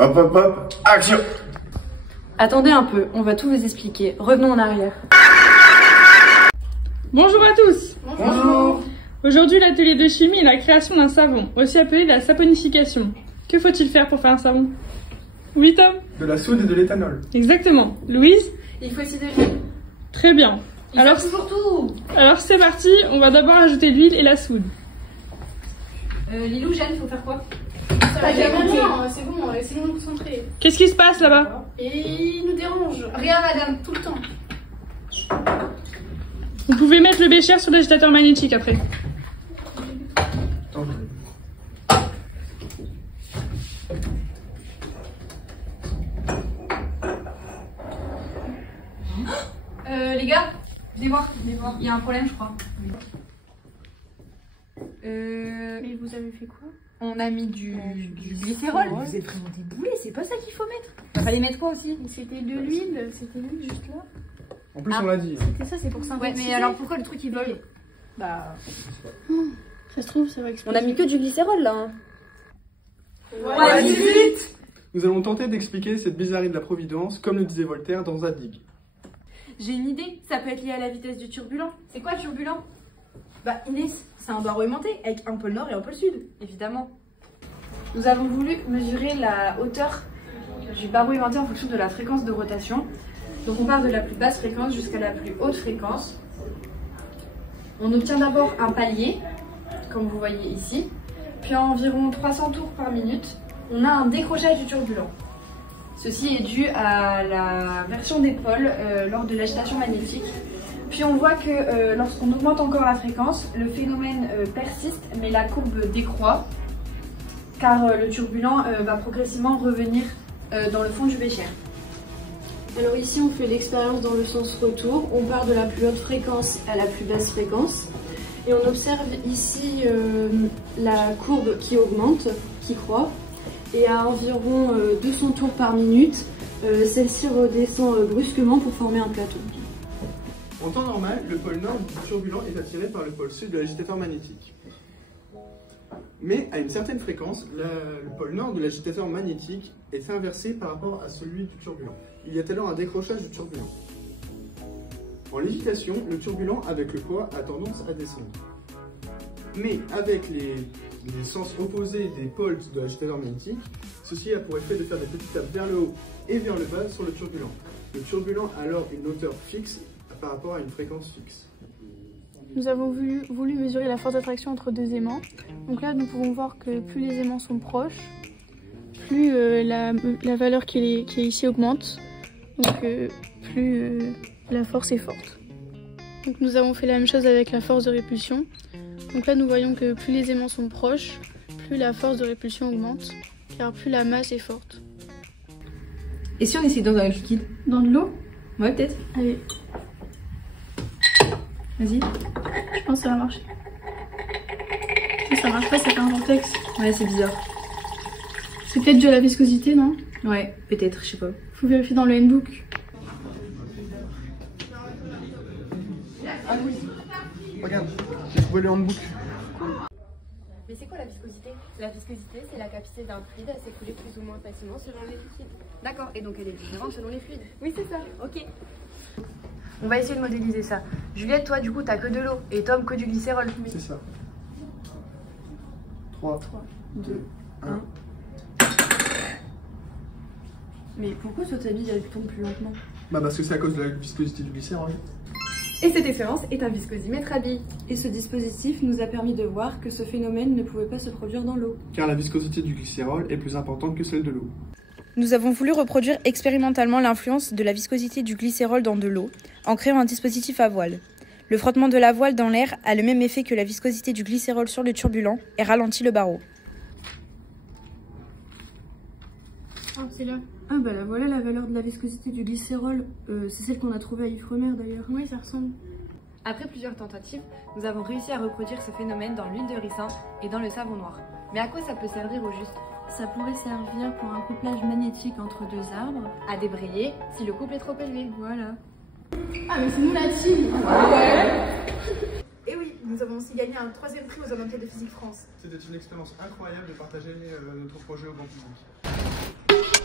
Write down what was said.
Hop, hop, hop, action! Attendez un peu, on va tout vous expliquer. Revenons en arrière. Bonjour à tous. Bonjour! Aujourd'hui, l'atelier de chimie est la création d'un savon, aussi appelé la saponification. Que faut-il faire pour faire un savon? Oui, Tom? De la soude et de l'éthanol. Exactement. Louise? Il faut aussi de l'huile. Très bien. Alors c'est parti, on va d'abord ajouter l'huile et la soude. Lilou, Jeanne, faut faire quoi? C'est bon, laissez-nous nous concentrer. Qu'est-ce qui se passe là-bas? Et il nous dérange. Rien, madame, tout le temps. Vous pouvez mettre le bécher sur l'agitateur magnétique après. Les gars, venez voir. Il y a un problème, je crois. Mais vous avez fait quoi? On a mis du glycérol. Vous êtes vraiment des boulets, c'est pas ça qu'il faut mettre. Il fallait mettre quoi aussi? C'était de l'huile, juste là. En plus, on l'a dit. C'est ça, c'est pour ça. Ouais, mais alors pourquoi le truc il vole? Bah. Ça se trouve, ça va exploser. On a mis que du glycérol là. Ouais, vite. Nous allons tenter d'expliquer cette bizarrerie de la Providence, comme le disait Voltaire dans Zadig. J'ai une idée, ça peut être lié à la vitesse du turbulent. C'est quoi le turbulent? Bah Inès, c'est un barreau aimanté avec un pôle nord et un pôle sud. Évidemment. Nous avons voulu mesurer la hauteur du barreau aimanté en fonction de la fréquence de rotation. Donc on part de la plus basse fréquence jusqu'à la plus haute fréquence. On obtient d'abord un palier, comme vous voyez ici. Puis à environ 300 tours par minute, on a un décrochage du turbulent. Ceci est dû à la version des pôles lors de l'agitation magnétique. Puis on voit que lorsqu'on augmente encore la fréquence, le phénomène persiste, mais la courbe décroît, car le turbulent va progressivement revenir dans le fond du bécher. Alors ici, on fait l'expérience dans le sens retour. On part de la plus haute fréquence à la plus basse fréquence. Et on observe ici la courbe qui augmente, qui croît. Et à environ 200 tours par minute, celle-ci redescend brusquement pour former un plateau. En temps normal, le pôle nord du turbulent est attiré par le pôle sud de l'agitateur magnétique. Mais à une certaine fréquence, le pôle nord de l'agitateur magnétique est inversé par rapport à celui du turbulent. Il y a alors un décrochage du turbulent. En lévitation, le turbulent avec le poids a tendance à descendre. Mais avec les sens opposés des pôles de l'agitateur magnétique, ceci a pour effet de faire des petites tapes vers le haut et vers le bas sur le turbulent. Le turbulent a alors une hauteur fixe par rapport à une fréquence fixe. Nous avons voulu mesurer la force d'attraction entre deux aimants. Donc là, nous pouvons voir que plus les aimants sont proches, plus la valeur qui est ici augmente. Donc plus la force est forte. Donc nous avons fait la même chose avec la force de répulsion. Donc là, nous voyons que plus les aimants sont proches, plus la force de répulsion augmente, car plus la masse est forte. Et si on essaye dans un liquide? Dans de l'eau? Ouais, peut-être. Allez, Vas-y. je pense que ça va marcher. Si ça marche pas, c'est un vortex. Ouais, c'est bizarre. C'est peut-être dû à la viscosité, non? Ouais, peut-être, je sais pas. Faut vérifier dans le handbook. Regarde, j'ai trouvé le handbook. Mais c'est quoi la viscosité? La viscosité, c'est la capacité d'un fluide à s'écouler plus ou moins facilement selon les liquides. D'accord, et donc elle est différente selon les fluides. Oui, c'est ça. Ok. On va essayer de modéliser ça. Juliette, toi, du coup, t'as que de l'eau. Et Tom, que du glycérol. C'est ça. 3, 2, 1. Mais pourquoi toi, ta bille, elle tombe plus lentement? Bah parce que c'est à cause de la viscosité du glycérol. Et cette expérience est un viscosimètre à billes. Et ce dispositif nous a permis de voir que ce phénomène ne pouvait pas se produire dans l'eau. Car la viscosité du glycérol est plus importante que celle de l'eau. Nous avons voulu reproduire expérimentalement l'influence de la viscosité du glycérol dans de l'eau, en créant un dispositif à voile. Le frottement de la voile dans l'air a le même effet que la viscosité du glycérol sur le turbulent et ralentit le barreau. Ah, c'est là. Ah bah là, voilà la valeur de la viscosité du glycérol. C'est celle qu'on a trouvée à Ifremer d'ailleurs. Oui, ça ressemble. Après plusieurs tentatives, nous avons réussi à reproduire ce phénomène dans l'huile de ricin et dans le savon noir. Mais à quoi ça peut servir au juste? Ça pourrait servir pour un couplage magnétique entre deux arbres. À débrayer si le couple est trop élevé. Voilà. Ah, mais c'est nous la team. Et oui, nous avons aussi gagné un 3e prix aux Olympiades de Physique France. C'était une expérience incroyable de partager notre projet au grand public.